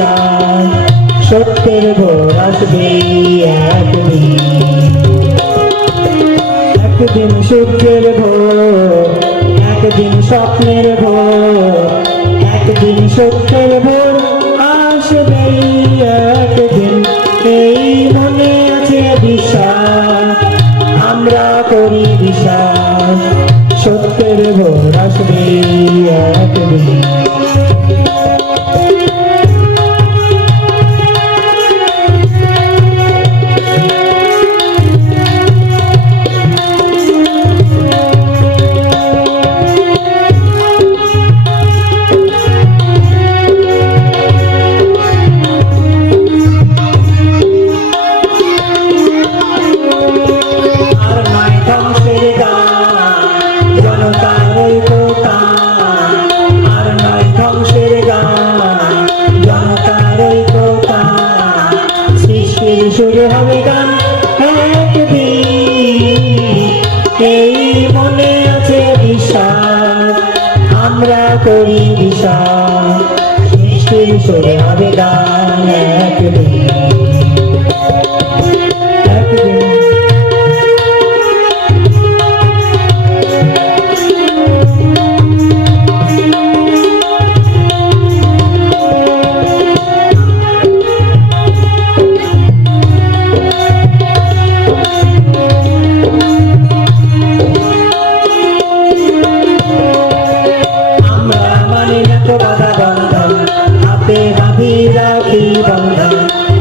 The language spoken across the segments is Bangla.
বিশ্বাস সত্যের ভোর আসবে একদিন সূর্যের ভোর একদিন স্বপ্নের ভোর একদিন সত্যের ভোর আসবে একদিন এই মনে আছে বিশ্বাস আমরা করি বিশ্বাস সত্যের ভোর আসবে একদিন শুরু হবে গান একদিন এই মনে আছে বিশ্বাস আমরা করি বিশ্বাস সৃষ্টির শুরু হবে গান একদিন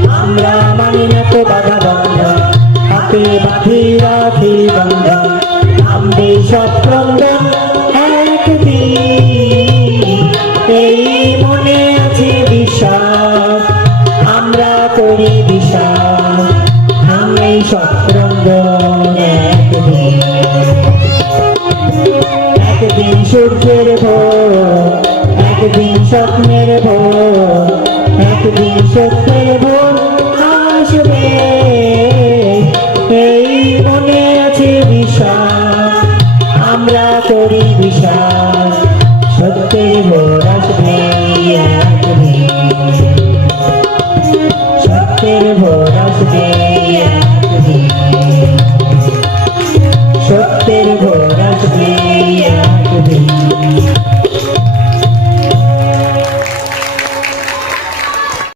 আমরা মানি না তো বাধা বন্ধন হাতে বাঁধি রাখি বন্ধন আমবে সব ক্রন্দন একদিন এই মনে আছে বিশ্বাস আমরা করি বিশ্বাস আমি সব ক্রন্দন একদিন সূর্যের ভোর একদিন স্বপ্নের ভোর একদিন সত্যের ভোর আসবে এই মনে আছে বিশ্বাস আমরা করি বিশ্বাস সত্যের ভোর